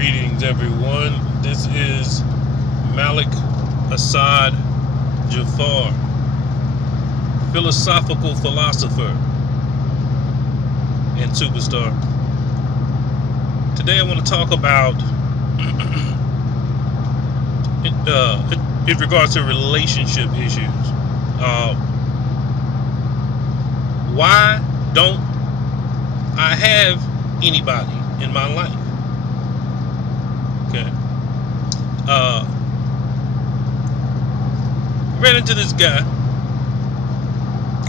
Greetings, everyone. This is Malik Assad Jafar, philosophical philosopher and superstar. Today I want to talk about, in regards to relationship issues, why don't I have anybody in my life? Okay. Ran into this guy,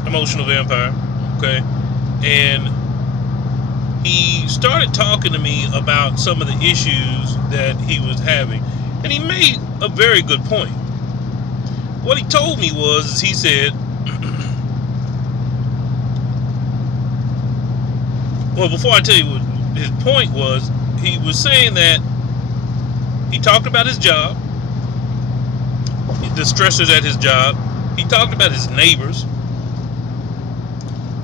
emotional vampire, okay, and he started talking to me about some of the issues that he was having, and he made a very good point. What he told me was, he said, well, before I tell you what his point was, he was saying that he talked about his job, the stressors at his job. He talked about his neighbors.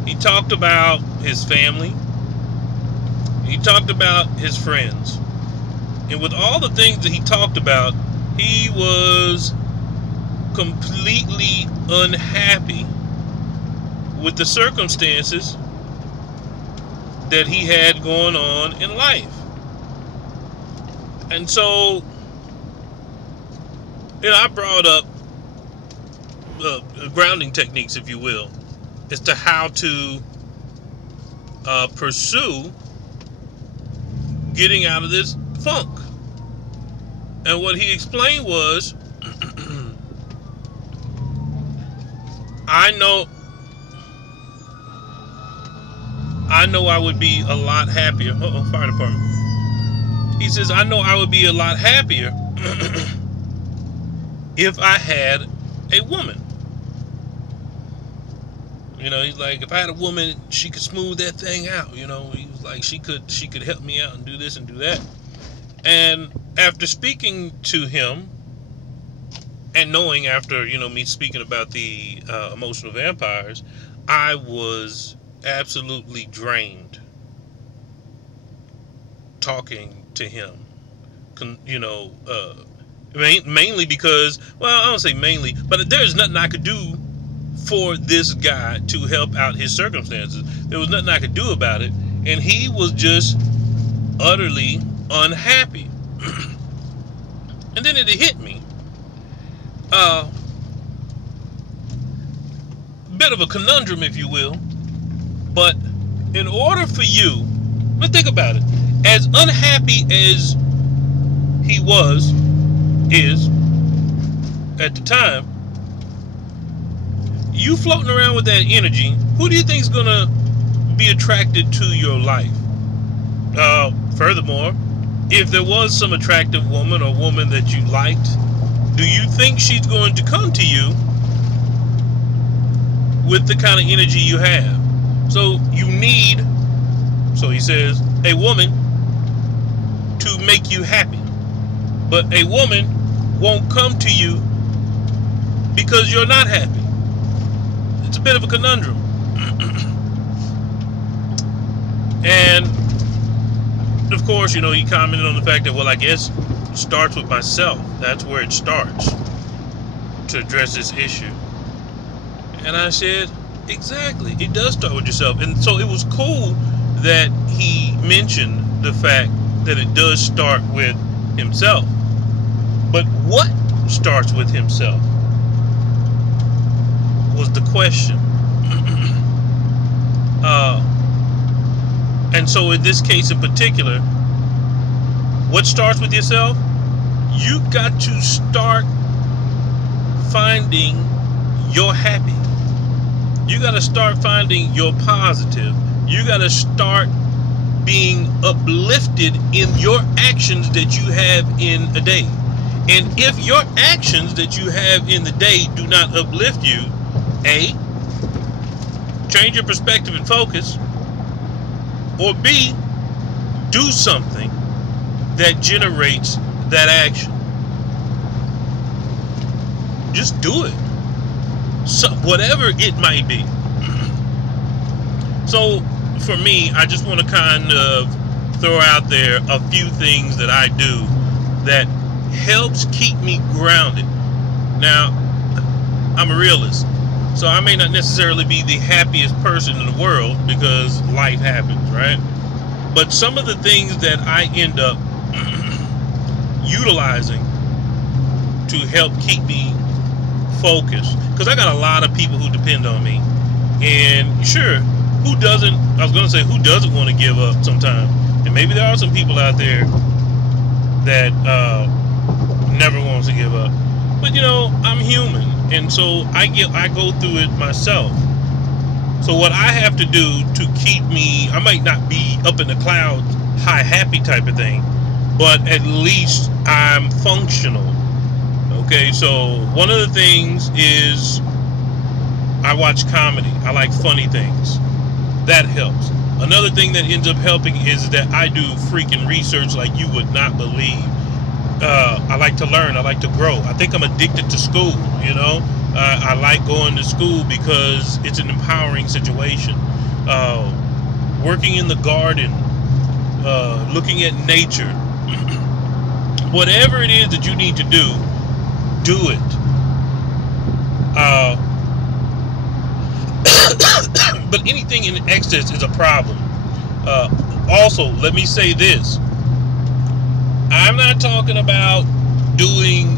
He talked about his family. He talked about his friends. And with all the things that he talked about, he was completely unhappy with the circumstances that he had going on in life. And so, I brought up grounding techniques, if you will, as to how to pursue getting out of this funk. And what he explained was, I know I would be a lot happier. Fire department. He says, I know I would be a lot happier if I had a woman. He's like, if I had a woman, she could smooth that thing out. He was like, she could help me out and do this and do that. And after speaking to him, and knowing after, me speaking about the emotional vampires, I was absolutely drained talking to him. Mainly because, well, I don't say mainly, but there's nothing I could do for this guy to help out his circumstances. There was nothing I could do about it, and he was just utterly unhappy. And then it hit me. Bit of a conundrum, if you will. But in order for you, let's think about it. As unhappy as he is at the time, you floating around with that energy, who do you think is gonna be attracted to your life? Furthermore, if there was some attractive woman or woman that you liked, do you think she's going to come to you with the kind of energy you have? So you need, so he says, a woman to make you happy. But a woman won't come to you because you're not happy. It's a bit of a conundrum. And of course, he commented on the fact that, well, I guess it starts with myself. That's where it starts to address this issue. And I said, exactly, it does start with yourself. And so it was cool that he mentioned the fact that it does start with himself. But what starts with himself was the question. And so in this case in particular, what starts with yourself? You got to start finding your happy. You got to start finding your positive. You got to start being uplifted in your actions that you have in a day. And if your actions that you have in the day do not uplift you, A, change your perspective and focus, or B, do something that generates that action. Just do it. So, whatever it might be. So, for me, I just want to kind of throw out there a few things that I do that helps keep me grounded. Now, I'm a realist, so I may not necessarily be the happiest person in the world because life happens, right? But some of the things that I end up utilizing to help keep me focused, because I got a lot of people who depend on me, and sure, who doesn't want to give up sometimes? And maybe there are some people out there that never wants to give up, but you know, I'm human, and so I go through it myself. So what I have to do to keep me, I might not be up in the clouds, high happy type of thing, but at least I'm functional. Okay, so one of the things is I watch comedy. I like funny things. That helps. Another thing that ends up helping is that I do freaking research like you would not believe. I like to learn. I like to grow. I think I'm addicted to school, you know. I like going to school because it's an empowering situation. Working in the garden, looking at nature. Whatever it is that you need to do it. But anything in excess is a problem. Also, let me say this. I'm not talking about doing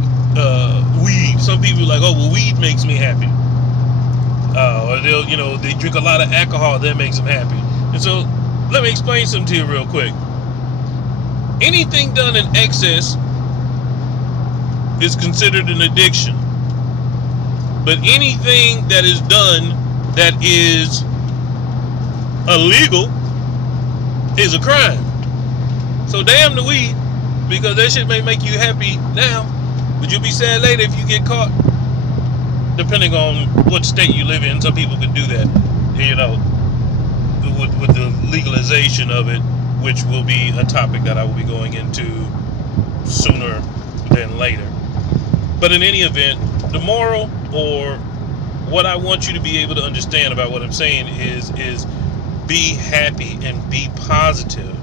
weed. Some people are like, oh, well, weed makes me happy. Or they drink a lot of alcohol, that makes them happy. And so, let me explain something to you real quick. Anything done in excess is considered an addiction. But anything that is done that is illegal is a crime. So damn the weed, because that shit may make you happy now, but you'll be sad later if you get caught. Depending on what state you live in, some people can do that, you know, with the legalization of it, which will be a topic that I will be going into sooner than later. But in any event, the moral, or what I want you to be able to understand about what I'm saying is be happy and be positive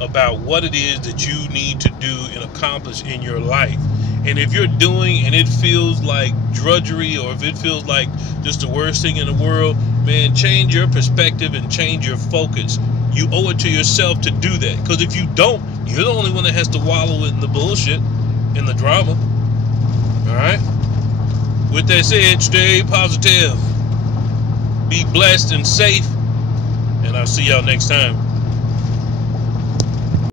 about what it is that you need to do and accomplish in your life. And if you're doing and it feels like drudgery, or if it feels like just the worst thing in the world, man, change your perspective and change your focus. You owe it to yourself to do that, because if you don't, you're the only one that has to wallow in the bullshit, in the drama. Alright? With that said, stay positive, be blessed and safe, and I'll see y'all next time.